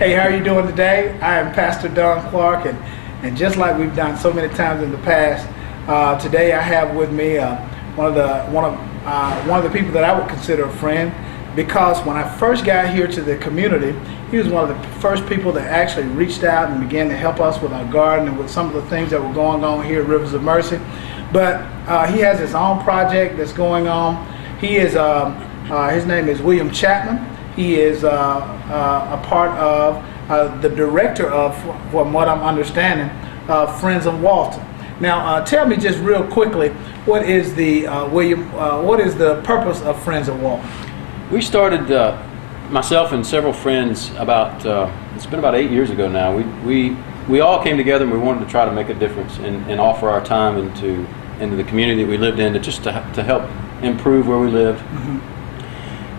Hey, how are you doing today? I am Pastor Don Clark, and just like we've done so many times in the past, today I have with me one of the people that I would consider a friend, because when I first got here to the community, he was one of the first people that actually reached out and began to help us with our garden and with some of the things that were going on here at Rivers of Mercy. But he has his own project that's going on. He is his name is William Chapman. He is a part of the director of, from what I'm understanding, Friends of Walton. Now, tell me just real quickly, what is the what is the purpose of Friends of Walton? We started, myself and several friends, about it's been about 8 years ago now. We all came together and we wanted to try to make a difference and offer our time into the community that we lived in, to help improve where we lived. Mm-hmm.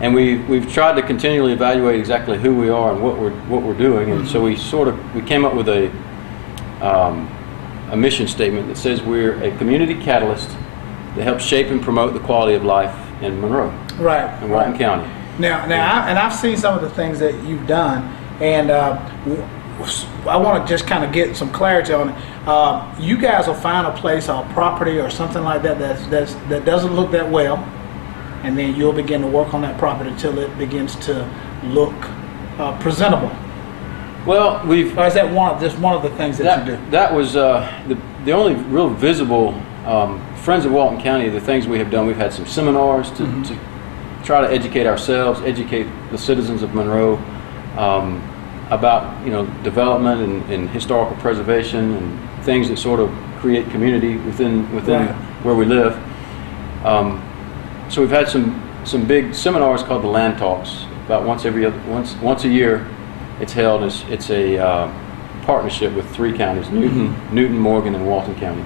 And we've tried to continually evaluate exactly who we are and what we're doing. And so we came up with a mission statement that says we're a community catalyst that helps shape and promote the quality of life in Monroe, right, in Walton County. Now, I've seen some of the things that you've done, and I want to just kind of get some clarity on it. You guys will find a place or a property or something like that that doesn't look that well, and then you'll begin to work on that property until it begins to look presentable. Well, or is that one of the things that you do? That was the only real visible Friends of Walton County. The things we have done, we've had some seminars to try to educate ourselves, educate the citizens of Monroe about development and historical preservation and things that sort of create community within right. where we live. So we've had some big seminars called the Land Talks. About once a year, it's held. It's a partnership with 3 counties: Newton, Morgan, and Walton County.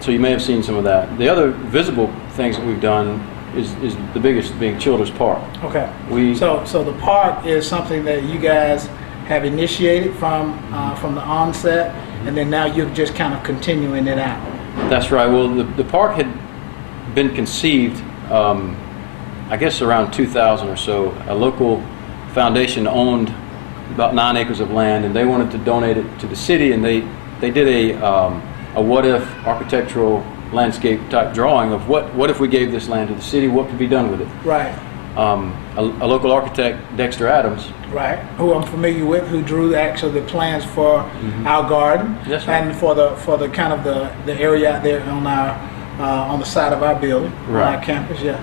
So you may have seen some of that. The other visible things that we've done is the biggest being Childers Park. Okay. So the park is something that you guys have initiated from the onset, and then now you're just kind of continuing it out. That's right. Well, the park had been conceived, I guess around 2000 or so. A local foundation owned about 9 acres of land, and they wanted to donate it to the city, and they did a what-if architectural landscape type drawing of what if we gave this land to the city, what could be done with it. Right. A local architect, Dexter Adams. Right, who I'm familiar with, who drew actually the plans for our garden. That's right. And for the kind of the area out there on the side of our building, right. On our campus, yeah.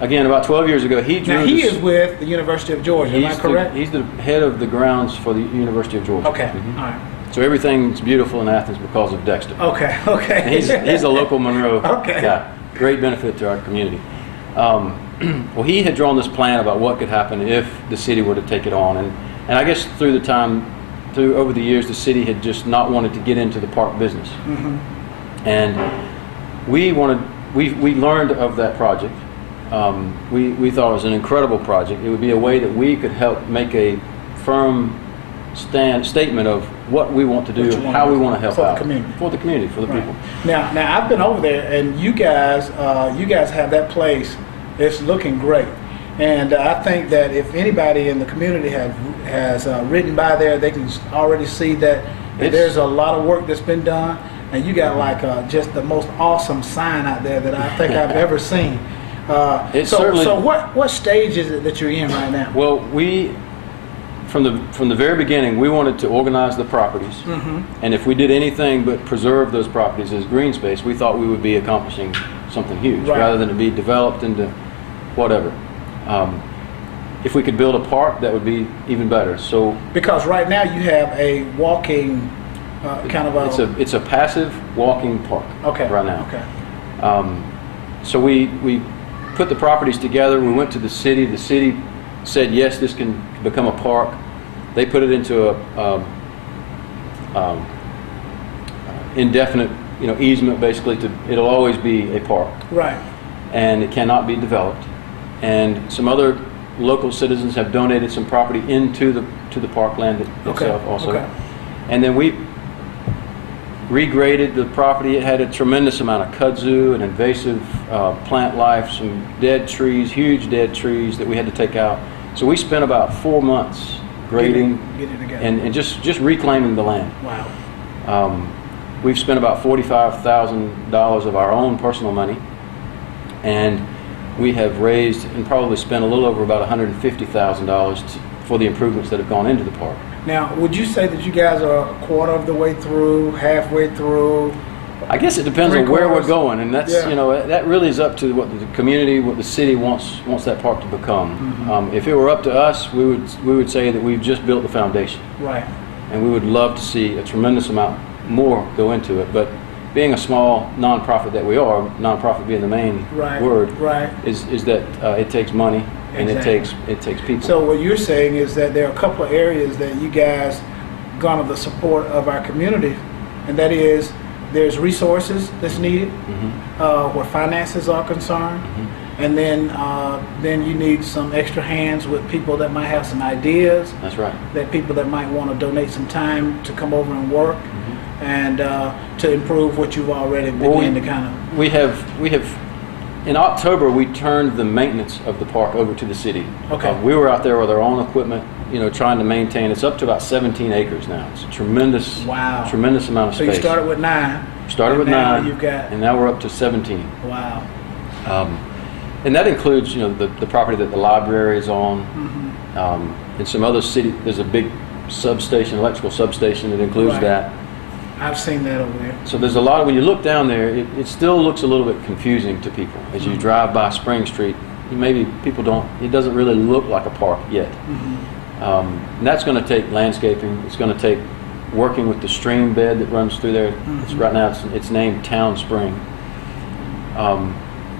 Again, about 12 years ago, he drew. Now he is with the University of Georgia. Am I correct? He's the head of the grounds for the University of Georgia. Okay. All right. So everything's beautiful in Athens because of Dexter. Okay. And he's a local Monroe okay. guy. Great benefit to our community. Well, he had drawn this plan about what could happen if the city were to take it on, and I guess over the years, the city had just not wanted to get into the park business, and we learned of that project. We thought it was an incredible project. It would be a way that we could help make a firm statement of what we want to do, and how we want to help out for the community, for the right. people. Now I've been over there, and you guys have that place. It's looking great, and I think that if anybody in the community has ridden by there, they can already see that there's a lot of work that's been done, and you got like just the most awesome sign out there that I think I've ever seen. So what stage is it that you're in right now? Well, from the very beginning, we wanted to organize the properties, and if we did anything but preserve those properties as green space, we thought we would be accomplishing something huge, right. Rather than to be developed into whatever. If we could build a park, that would be even better. So because right now you have a walking kind of it's a passive walking park. Okay. Right now. Okay. So we put the properties together. We went to the city. The city said yes, this can become a park. They put it into a indefinite easement, basically. It'll always be a park. Right. And it cannot be developed. And some other local citizens have donated some property into the parkland itself also. Okay. And then we regraded the property. It had a tremendous amount of kudzu and invasive plant life, some dead trees, huge dead trees that we had to take out. So we spent about 4 months grading Get it together. and just reclaiming the land. Wow. We've spent about $45,000 of our own personal money, and we have raised and probably spent a little over about $150,000 for the improvements that have gone into the park. Now, would you say that you guys are a quarter of the way through, halfway through? I guess it depends on where we're Three-quarters? going, and that's that really is up to what the community, what the city wants that park to become. If it were up to us, we would say that we've just built the foundation, Right. and we would love to see a tremendous amount more go into it. But being a small nonprofit that we are, nonprofit being the main word, Right. is that it takes money and Exactly. it takes people. So what you're saying is that there are a couple of areas that you guys garner the support of our community, and that is there's resources that's needed where finances are concerned, and then you need some extra hands with people that might have some ideas. That's right. That people that might want to donate some time to come over and work and to improve what you've already begun to kind of. We have in October we turned the maintenance of the park over to the city. Okay. We were out there with our own equipment, trying to maintain. It's up to about 17 acres now. It's a tremendous amount of So space. you started with 9. Started with now 9, you've got. and now we're up to 17. Wow. And that includes, the property that the library is on, and some other city. There's a big substation, electrical substation that includes Right. that. I've seen that over there. So there's a lot when you look down there, it still looks a little bit confusing to people. As you drive by Spring Street, it doesn't really look like a park yet. And that's going to take landscaping. It's going to take working with the stream bed that runs through there. Right now it's named Town Spring.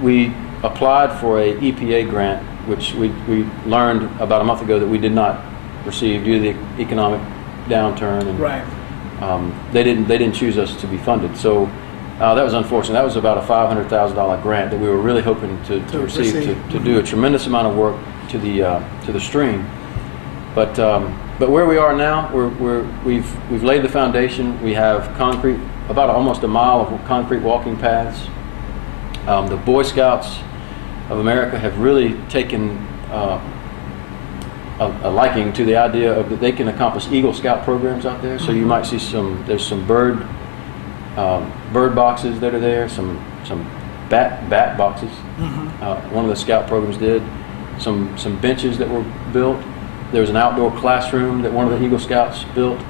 We applied for a EPA grant, which we learned about a month ago that we did not receive due to the economic downturn. And, Right. they didn't choose us to be funded. So that was unfortunate. That was about a $500,000 grant that we were really hoping to receive to do a tremendous amount of work to the stream. But where we are now, we've laid the foundation. We have concrete, about almost a mile of concrete walking paths. The Boy Scouts of America have really taken a liking to the idea of that they can accomplish Eagle Scout programs out there. So you might see there's some bird boxes that are there, some bat boxes. One of the Scout programs did some benches that were built. There's an outdoor classroom that one of the Eagle Scouts built,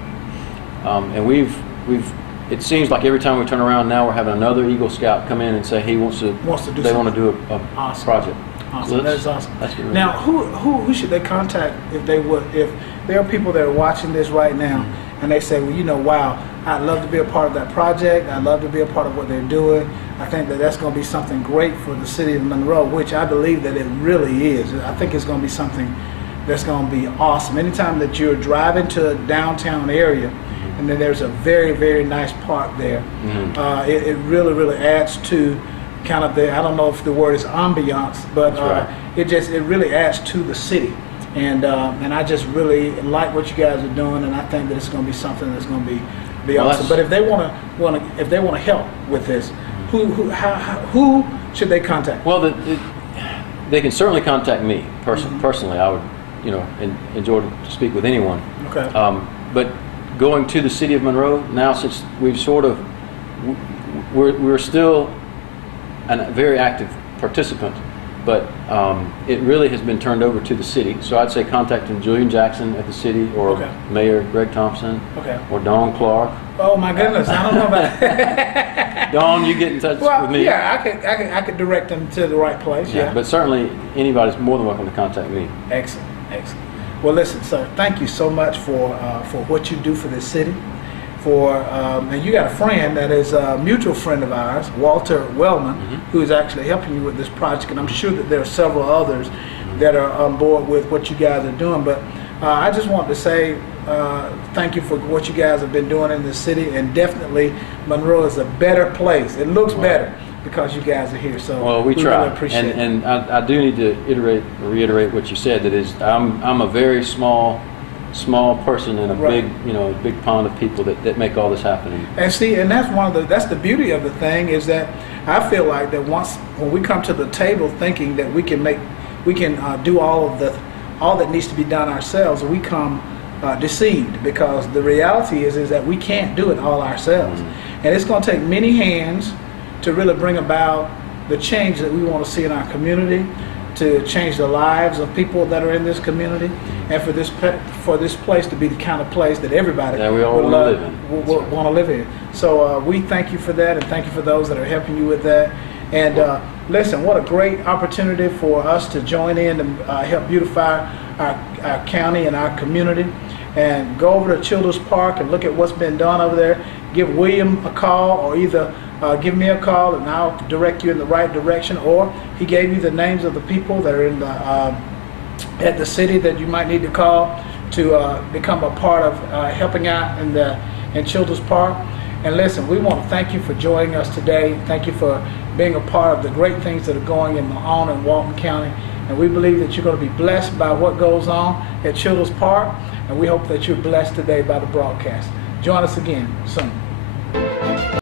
and it seems like every time we turn around now we're having another Eagle Scout come in and say he wants to do a Awesome. project. Awesome. So That's awesome. That's good. Now, who should they contact if there are people that are watching this right now and they say, well, wow, I'd love to be a part of that project. I'd love to be a part of what they're doing. I think that's going to be something great for the city of Monroe, which I believe that it really is. I think it's going to be something that's going to be awesome. Anytime that you're driving to a downtown area, and then there's a very, very nice park there, it really, really adds to kind of I don't know if the word is ambiance, but it really adds to the city. And I just really like what you guys are doing, and I think that it's going to be something that's going to be awesome. But if they want to help with this, who should they contact? Well, they can certainly contact me personally. I would enjoy to speak with anyone. Okay. But going to the city of Monroe now, since we've we're still a very active participant, but it really has been turned over to the city. So I'd say contacting Julian Jackson at the city, or Mayor Greg Thompson, or Dawn Clark. Oh my goodness, I don't know about that. Dawn, you get in touch with me. Yeah, I could direct them to the right place. Yeah. But certainly anybody's more than welcome to contact me. Excellent. Well, listen, sir, thank you so much for what you do for this city. And you got a friend that is a mutual friend of ours, Walter Wellman, who is actually helping you with this project, and I'm sure that there are several others that are on board with what you guys are doing. But I just want to say thank you for what you guys have been doing in this city, and definitely Monroe is a better place. It looks better because you guys are here. So we try. Really appreciate it. And I do need to reiterate what you said. That is, I'm a very small person in a big pond of people that make all this happen. And see, and that's the beauty of the thing, is that I feel like that when we come to the table thinking that we can do all of all that needs to be done ourselves, we come deceived, because the reality is that we can't do it all ourselves. And it's going to take many hands to really bring about the change that we want to see in our community, to change the lives of people that are in this community, and for this place to be the kind of place that everybody we all would want to live in. want to live in. So we thank you for that, and thank you for those that are helping you with that. And listen, what a great opportunity for us to join in and help beautify our county and our community. And go over to Children's Park and look at what's been done over there. Give William a call, or either give me a call and I'll direct you in the right direction. Or he gave you the names of the people that are in the at the city that you might need to call to become a part of helping out in Children's Park. And listen, we want to thank you for joining us today. Thank you for being a part of the great things that are going on in Walton County. And we believe that you're going to be blessed by what goes on at Children's Park. And we hope that you're blessed today by the broadcast. Join us again soon.